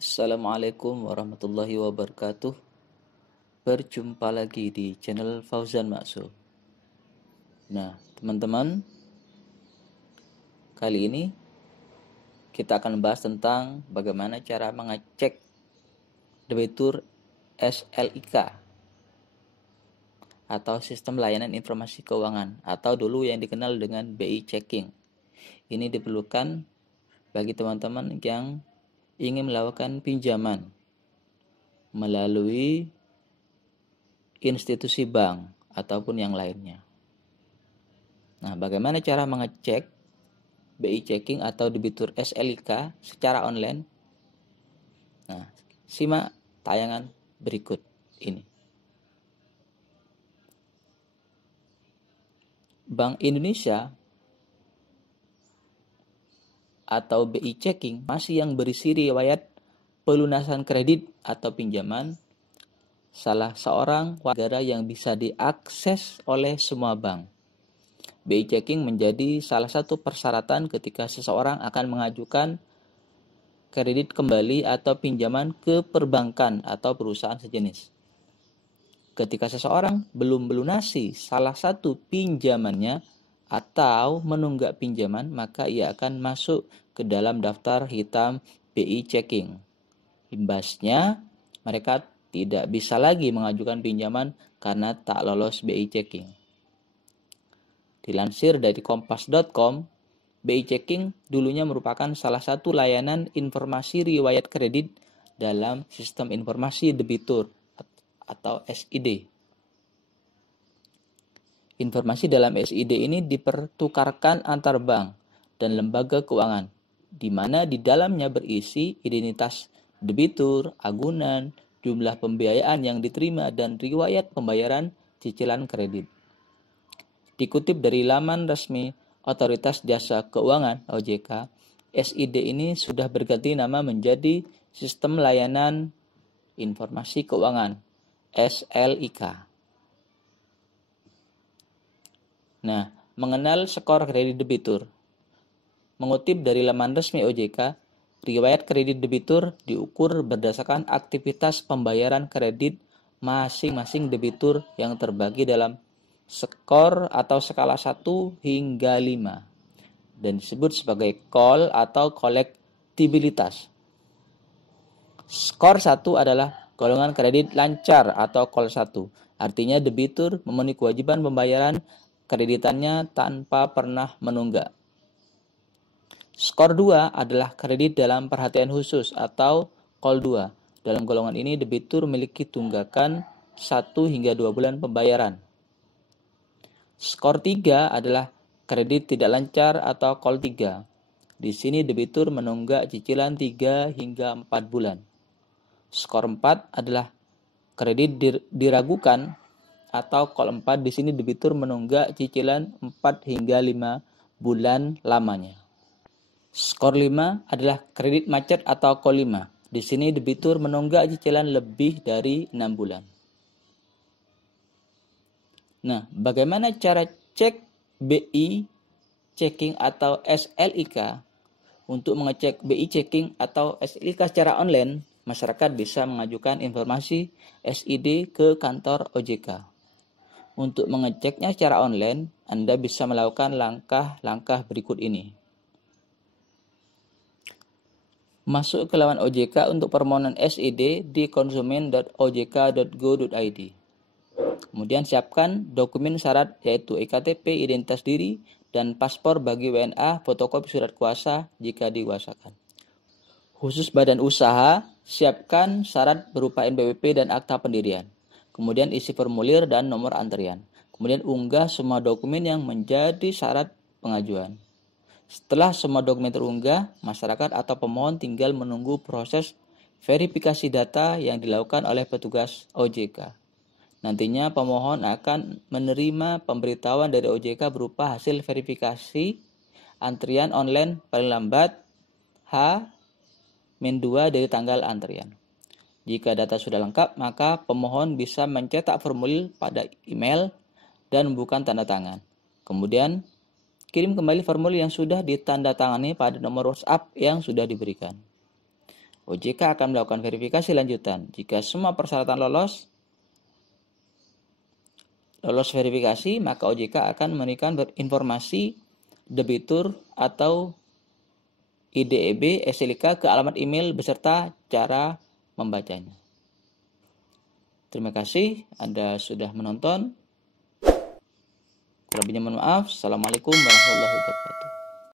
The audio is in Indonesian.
Assalamualaikum warahmatullahi wabarakatuh. Berjumpa lagi di channel Fauzan Makso. Nah, teman-teman, kali ini kita akan bahas tentang bagaimana cara mengecek debitur SLIK atau Sistem Layanan Informasi Keuangan atau dulu yang dikenal dengan BI Checking. Ini diperlukan bagi teman-teman yang ingin melakukan pinjaman melalui institusi bank ataupun yang lainnya. Nah, bagaimana cara mengecek BI Checking atau debitur SLIK secara online? Nah, simak tayangan berikut ini. Bank Indonesia atau BI Checking masih yang berisi riwayat pelunasan kredit atau pinjaman salah seorang warga negara yang bisa diakses oleh semua bank. BI Checking menjadi salah satu persyaratan ketika seseorang akan mengajukan kredit kembali atau pinjaman ke perbankan atau perusahaan sejenis. Ketika seseorang belum melunasi salah satu pinjamannya atau menunggak pinjaman, maka ia akan masuk ke dalam daftar hitam BI Checking. Imbasnya, mereka tidak bisa lagi mengajukan pinjaman karena tak lolos BI Checking. Dilansir dari kompas.com, BI Checking dulunya merupakan salah satu layanan informasi riwayat kredit dalam sistem informasi debitur atau SID. Informasi dalam SID ini dipertukarkan antar bank dan lembaga keuangan, di mana di dalamnya berisi identitas debitur, agunan, jumlah pembiayaan yang diterima, dan riwayat pembayaran cicilan kredit. Dikutip dari laman resmi Otoritas Jasa Keuangan (OJK), SID ini sudah berganti nama menjadi Sistem Layanan Informasi Keuangan (SLIK). Nah, mengenal skor kredit debitur. Mengutip dari laman resmi OJK, riwayat kredit debitur diukur berdasarkan aktivitas pembayaran kredit masing-masing debitur yang terbagi dalam skor atau skala 1 hingga 5 dan disebut sebagai call atau kolektibilitas. Skor 1 adalah golongan kredit lancar atau call 1. Artinya debitur memenuhi kewajiban pembayaran kreditannya tanpa pernah menunggak. Skor 2 adalah kredit dalam perhatian khusus atau call 2. Dalam golongan ini debitur memiliki tunggakan 1 hingga 2 bulan pembayaran. Skor 3 adalah kredit tidak lancar atau call 3. Di sini debitur menunggak cicilan 3 hingga 4 bulan. Skor 4 adalah kredit diragukan atau call 4. Di sini debitur menunggak cicilan 4 hingga 5 bulan lamanya. Skor 5 adalah kredit macet atau call 5. Di sini debitur menunggak cicilan lebih dari 6 bulan. Nah, bagaimana cara cek BI Checking atau SLIK? Untuk mengecek BI Checking atau SLIK secara online, masyarakat bisa mengajukan informasi SID ke kantor OJK. Untuk mengeceknya secara online, Anda bisa melakukan langkah-langkah berikut ini. Masuk ke laman OJK untuk permohonan SID di konsumen.ojk.go.id. Kemudian siapkan dokumen syarat yaitu EKTP, identitas diri, dan paspor bagi WNA, fotokopi surat kuasa jika dikuasakan. Khusus badan usaha, siapkan syarat berupa NPWP dan akta pendirian. Kemudian isi formulir dan nomor antrian. Kemudian unggah semua dokumen yang menjadi syarat pengajuan. Setelah semua dokumen terunggah, masyarakat atau pemohon tinggal menunggu proses verifikasi data yang dilakukan oleh petugas OJK. Nantinya pemohon akan menerima pemberitahuan dari OJK berupa hasil verifikasi antrian online paling lambat H-2 dari tanggal antrian. Jika data sudah lengkap, maka pemohon bisa mencetak formulir pada email dan membuka tanda tangan. Kemudian, kirim kembali formulir yang sudah ditandatangani pada nomor WhatsApp yang sudah diberikan. OJK akan melakukan verifikasi lanjutan. Jika semua persyaratan lolos verifikasi, maka OJK akan memberikan informasi debitur atau IDEB SLK ke alamat email beserta cara membacanya. Terima kasih Anda sudah menonton. Kurang lebihnya mohon maaf. Assalamualaikum warahmatullahi wabarakatuh.